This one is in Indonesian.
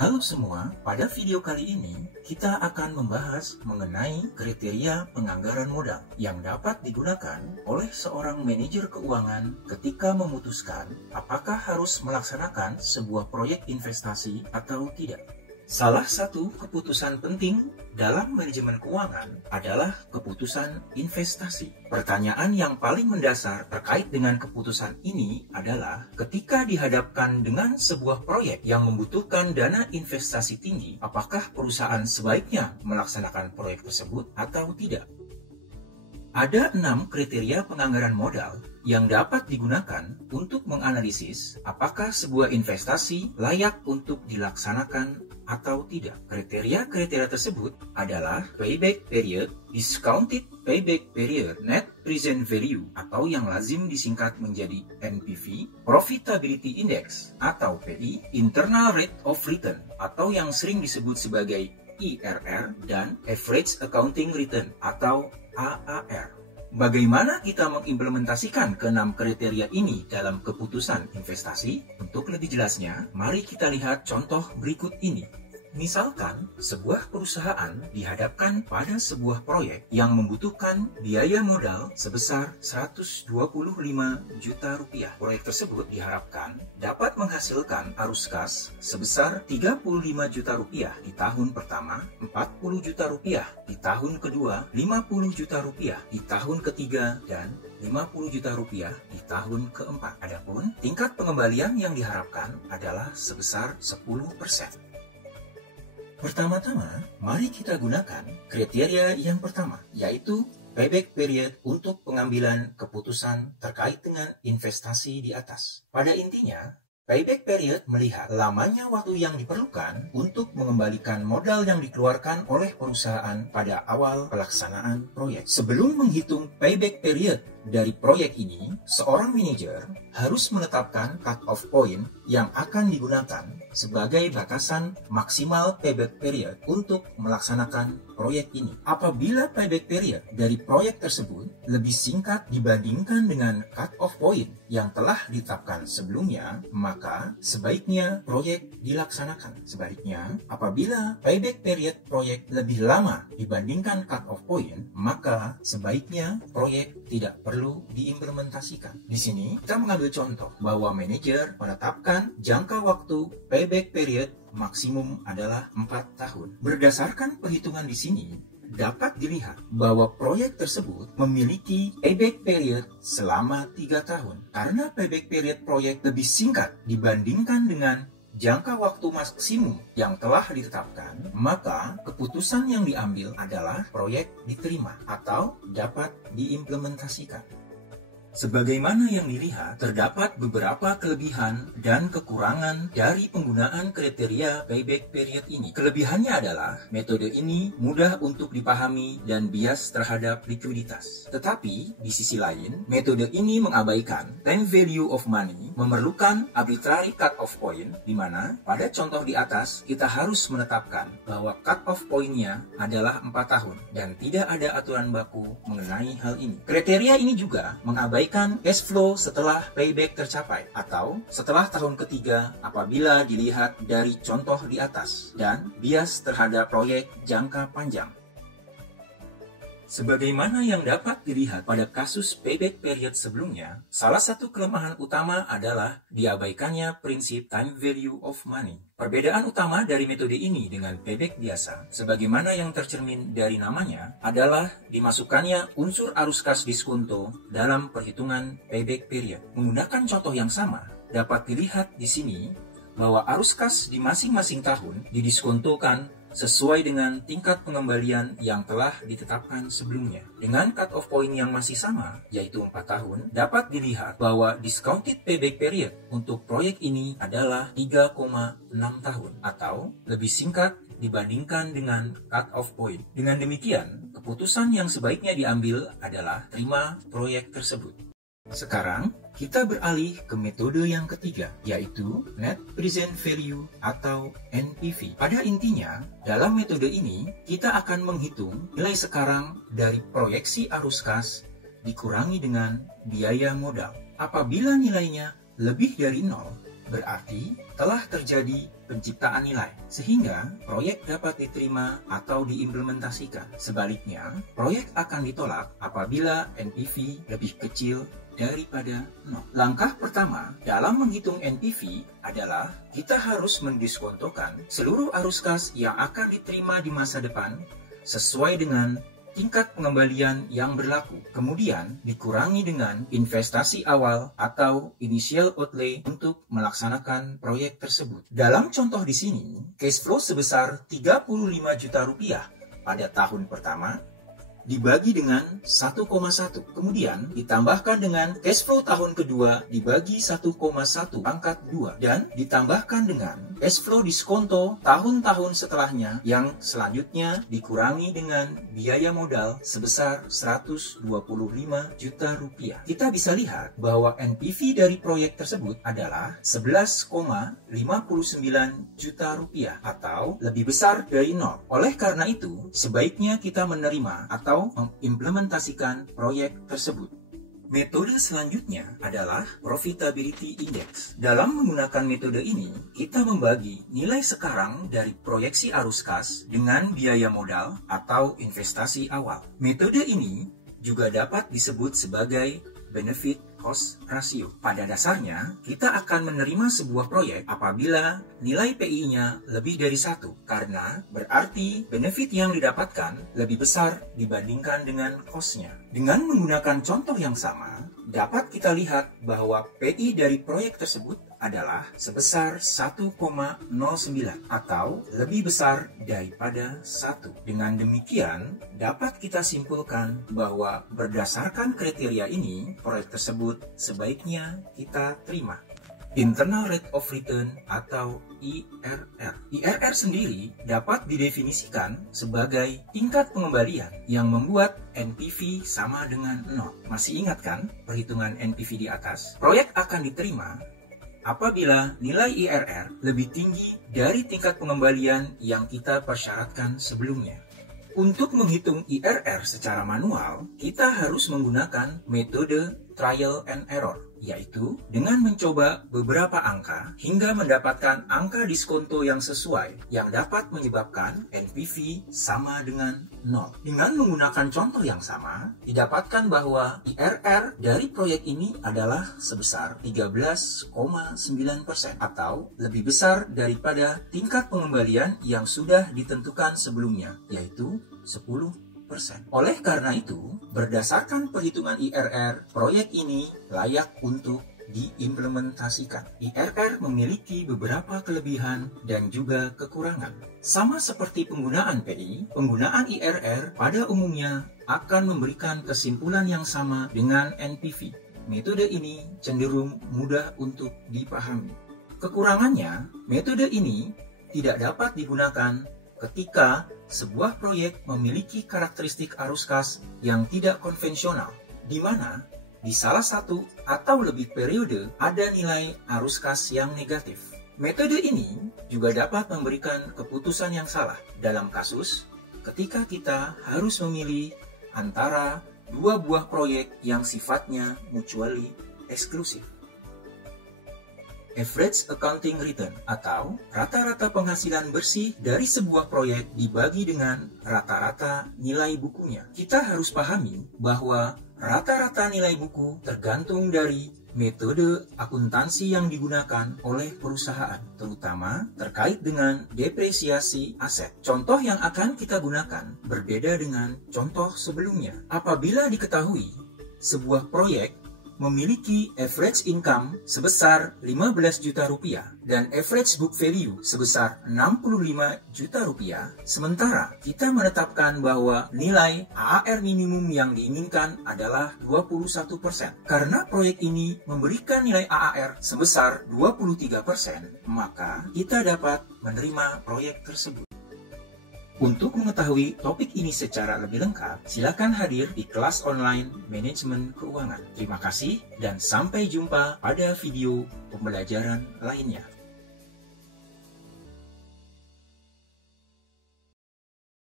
Halo semua, pada video kali ini kita akan membahas mengenai kriteria penganggaran modal yang dapat digunakan oleh seorang manajer keuangan ketika memutuskan apakah harus melaksanakan sebuah proyek investasi atau tidak. Salah satu keputusan penting dalam manajemen keuangan adalah keputusan investasi. Pertanyaan yang paling mendasar terkait dengan keputusan ini adalah ketika dihadapkan dengan sebuah proyek yang membutuhkan dana investasi tinggi, apakah perusahaan sebaiknya melaksanakan proyek tersebut atau tidak? Ada 6 kriteria penganggaran modal yang dapat digunakan untuk menganalisis apakah sebuah investasi layak untuk dilaksanakan atau tidak. Kriteria-kriteria tersebut adalah payback period, discounted payback period, net present value atau yang lazim disingkat menjadi NPV, profitability index atau PI, internal rate of return atau yang sering disebut sebagai IRR, dan average accounting return atau AAR. Bagaimana kita mengimplementasikan ke-6 kriteria ini dalam keputusan investasi? Untuk lebih jelasnya, mari kita lihat contoh berikut ini. Misalkan, sebuah perusahaan dihadapkan pada sebuah proyek yang membutuhkan biaya modal sebesar 125 juta rupiah. Proyek tersebut diharapkan dapat menghasilkan arus kas sebesar 35 juta rupiah di tahun pertama, 40 juta rupiah di tahun kedua, 50 juta rupiah di tahun ketiga, dan 50 juta rupiah di tahun keempat. Adapun tingkat pengembalian yang diharapkan adalah sebesar 10%. Pertama-tama, mari kita gunakan kriteria yang pertama, yaitu payback period untuk pengambilan keputusan terkait dengan investasi di atas. Pada intinya, payback period melihat lamanya waktu yang diperlukan untuk mengembalikan modal yang dikeluarkan oleh perusahaan pada awal pelaksanaan proyek. Sebelum menghitung payback period dari proyek ini, seorang manajer harus menetapkan cut-off point yang akan digunakan sebagai batasan maksimal payback period untuk melaksanakan proyek ini. Apabila payback period dari proyek tersebut lebih singkat dibandingkan dengan cut-off point yang telah ditetapkan sebelumnya, maka sebaiknya proyek dilaksanakan. Sebaliknya, apabila payback period proyek lebih lama dibandingkan cut-off point, maka sebaiknya proyek tidak perlu diimplementasikan. Di sini kita mengambil contoh bahwa manajer menetapkan jangka waktu payback period maksimum adalah 4 tahun. Berdasarkan perhitungan di sini, dapat dilihat bahwa proyek tersebut memiliki payback period selama 3 tahun. Karena payback period proyek lebih singkat dibandingkan dengan jangka waktu maksimum yang telah ditetapkan, maka keputusan yang diambil adalah proyek diterima atau dapat diimplementasikan. Sebagaimana yang dilihat, terdapat beberapa kelebihan dan kekurangan dari penggunaan kriteria payback period ini. Kelebihannya adalah metode ini mudah untuk dipahami dan bias terhadap likuiditas. Tetapi, di sisi lain, metode ini mengabaikan time value of money, memerlukan arbitrary cut-off point, di mana pada contoh di atas kita harus menetapkan bahwa cut-off point-nya adalah 4 tahun dan tidak ada aturan baku mengenai hal ini. Kriteria ini juga mengabaikan cash flow setelah payback tercapai atau setelah tahun ketiga apabila dilihat dari contoh di atas, dan bias terhadap proyek jangka panjang. Sebagaimana yang dapat dilihat pada kasus payback period sebelumnya, salah satu kelemahan utama adalah diabaikannya prinsip time value of money. Perbedaan utama dari metode ini dengan payback biasa, sebagaimana yang tercermin dari namanya, adalah dimasukkannya unsur arus kas diskonto dalam perhitungan payback period. Menggunakan contoh yang sama, dapat dilihat di sini bahwa arus kas di masing-masing tahun didiskontokan sesuai dengan tingkat pengembalian yang telah ditetapkan sebelumnya. Dengan cut-off point yang masih sama, yaitu 4 tahun, dapat dilihat bahwa discounted payback period untuk proyek ini adalah 3,6 tahun atau lebih singkat dibandingkan dengan cut-off point. Dengan demikian, keputusan yang sebaiknya diambil adalah terima proyek tersebut. Sekarang, kita beralih ke metode yang ketiga, yaitu Net Present Value atau NPV. Pada intinya, dalam metode ini, kita akan menghitung nilai sekarang dari proyeksi arus kas dikurangi dengan biaya modal. Apabila nilainya lebih dari 0, berarti telah terjadi penciptaan nilai, sehingga proyek dapat diterima atau diimplementasikan. Sebaliknya, proyek akan ditolak apabila NPV lebih kecil daripada 0. Langkah pertama dalam menghitung NPV adalah kita harus mendiskontokan seluruh arus kas yang akan diterima di masa depan sesuai dengan tingkat pengembalian yang berlaku, kemudian dikurangi dengan investasi awal atau initial outlay untuk melaksanakan proyek tersebut. Dalam contoh di sini, cash flow sebesar 35 juta rupiah pada tahun pertama dibagi dengan 1,1, kemudian ditambahkan dengan cash flow tahun kedua dibagi 1,1 pangkat 2, dan ditambahkan dengan cash flow diskonto tahun-tahun setelahnya yang selanjutnya dikurangi dengan biaya modal sebesar 125 juta rupiah. Kita bisa lihat bahwa NPV dari proyek tersebut adalah 11,59 juta rupiah atau lebih besar dari 0. Oleh karena itu, sebaiknya kita menerima atau mengimplementasikan proyek tersebut. Metode selanjutnya adalah Profitability Index. Dalam menggunakan metode ini, kita membagi nilai sekarang dari proyeksi arus kas dengan biaya modal atau investasi awal. Metode ini juga dapat disebut sebagai Benefit Cost Ratio. Pada dasarnya, kita akan menerima sebuah proyek apabila nilai PI-nya lebih dari 1, karena berarti benefit yang didapatkan lebih besar dibandingkan dengan cost-nya. Dengan menggunakan contoh yang sama, dapat kita lihat bahwa PI dari proyek tersebut adalah sebesar 1,09 atau lebih besar daripada 1. Dengan demikian, dapat kita simpulkan bahwa berdasarkan kriteria ini, proyek tersebut sebaiknya kita terima. Internal Rate of Return atau IRR. IRR sendiri dapat didefinisikan sebagai tingkat pengembalian yang membuat NPV sama dengan 0. Masih ingat kan perhitungan NPV di atas? Proyek akan diterima apabila nilai IRR lebih tinggi dari tingkat pengembalian yang kita persyaratkan sebelumnya. Untuk menghitung IRR secara manual, kita harus menggunakan metode trial and error, yaitu dengan mencoba beberapa angka hingga mendapatkan angka diskonto yang sesuai yang dapat menyebabkan NPV sama dengan 0. Dengan menggunakan contoh yang sama, didapatkan bahwa IRR dari proyek ini adalah sebesar 13,9% atau lebih besar daripada tingkat pengembalian yang sudah ditentukan sebelumnya, yaitu 10%. Oleh karena itu, berdasarkan perhitungan IRR, proyek ini layak untuk diimplementasikan. IRR memiliki beberapa kelebihan dan juga kekurangan. Sama seperti penggunaan PI, penggunaan IRR pada umumnya akan memberikan kesimpulan yang sama dengan NPV. Metode ini cenderung mudah untuk dipahami. Kekurangannya, metode ini tidak dapat digunakan ketika sebuah proyek memiliki karakteristik arus kas yang tidak konvensional, di mana di salah satu atau lebih periode ada nilai arus kas yang negatif. Metode ini juga dapat memberikan keputusan yang salah dalam kasus ketika kita harus memilih antara dua buah proyek yang sifatnya mutually eksklusif. Average Accounting Return atau rata-rata penghasilan bersih dari sebuah proyek dibagi dengan rata-rata nilai bukunya. Kita harus pahami bahwa rata-rata nilai buku tergantung dari metode akuntansi yang digunakan oleh perusahaan, terutama terkait dengan depresiasi aset. Contoh yang akan kita gunakan berbeda dengan contoh sebelumnya. Apabila diketahui sebuah proyek memiliki average income sebesar 15 juta rupiah dan average book value sebesar 65 juta rupiah, sementara kita menetapkan bahwa nilai AAR minimum yang diinginkan adalah 21%. Karena proyek ini memberikan nilai AAR sebesar 23%, maka kita dapat menerima proyek tersebut. Untuk mengetahui topik ini secara lebih lengkap, silakan hadir di kelas online Manajemen Keuangan. Terima kasih dan sampai jumpa pada video pembelajaran lainnya.